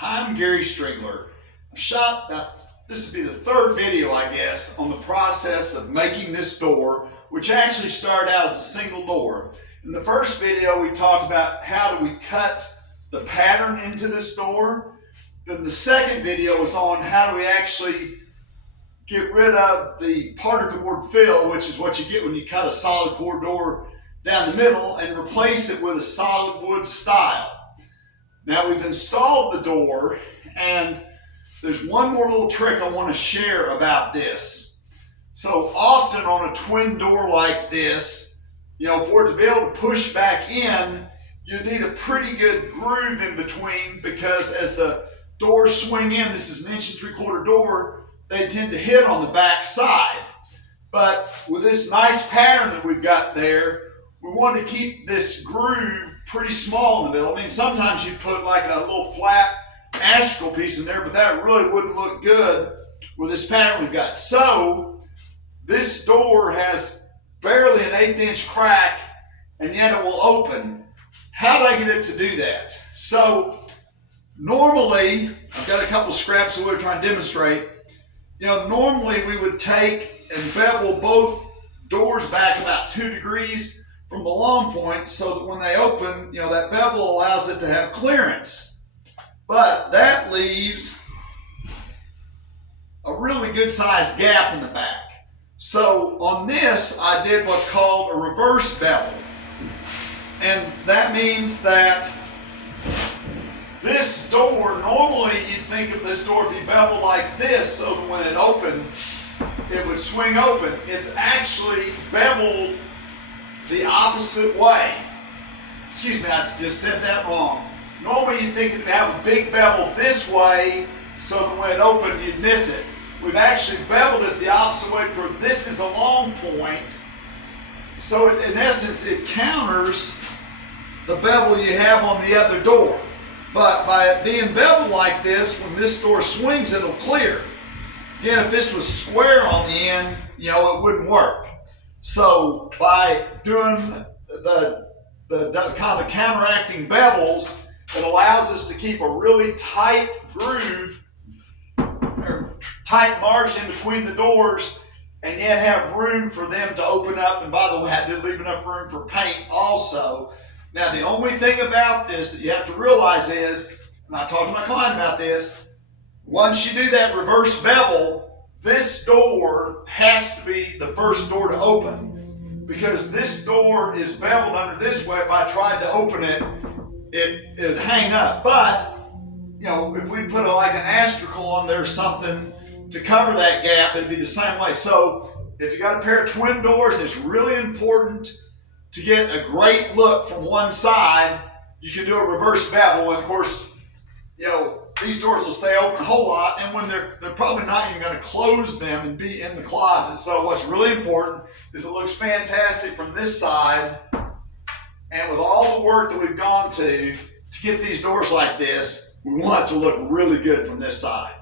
I'm Gary Strigler. This will be the third video, I guess, on the process of making this door, which actually started out as a single door. In the first video, we talked about how do we cut the pattern into this door. Then the second video was on how do we actually get rid of the particle board fill, which is what you get when you cut a solid core door down the middle, and replace it with a solid wood style. Now we've installed the door, and there's one more little trick I want to share about this. So often on a twin door like this, for it to be able to push back in, you need a pretty good groove in between, because as the doors swing in, this is an 1 3/4 door, they tend to hit on the back side. But with this nice pattern that we've got there, we want to keep this groove pretty small in the middle. I mean, sometimes you put like a little flat astrogal piece in there, but that really wouldn't look good with this pattern we've got. So this door has barely an 1/8 inch crack, and yet it will open. How did I get it to do that? So normally, I've got a couple scraps that we're trying to demonstrate. Normally we would take and bevel both doors back about 2 degrees from the long point, so that when they open, that bevel allows it to have clearance. But that leaves a really good sized gap in the back. So on this, I did what's called a reverse bevel. And that means that this door, normally you'd think of this door to be beveled like this, so that when it opened, it would swing open. It's actually beveled the opposite way. Excuse me, I just said that wrong. Normally you'd think it would have a big bevel this way, so that when it opened, you'd miss it. We've actually beveled it the opposite way, for this is a long point. So in essence, it counters the bevel you have on the other door. But by it being beveled like this, when this door swings, it'll clear. Again, if this was square on the end, it wouldn't work. So by doing the kind of counteracting bevels, it allows us to keep a really tight groove or tight margin between the doors, and yet have room for them to open up. And by the way, I did leave enough room for paint also. Now, the only thing about this that you have to realize is, and I talked to my client about this, once you do that reverse bevel, this door has to be the first door to open, because this door is beveled under this way. If I tried to open it, it'd hang up. But, if we put like an astragal on there or something to cover that gap, it'd be the same way. So if you got a pair of twin doors, it's really important to get a great look from one side. You can do a reverse bevel, and of course, these doors will stay open a whole lot, and when they're probably not even going to close them and be in the closet. So what's really important is it looks fantastic from this side, and with all the work that we've gone to get these doors like this, we want it to look really good from this side.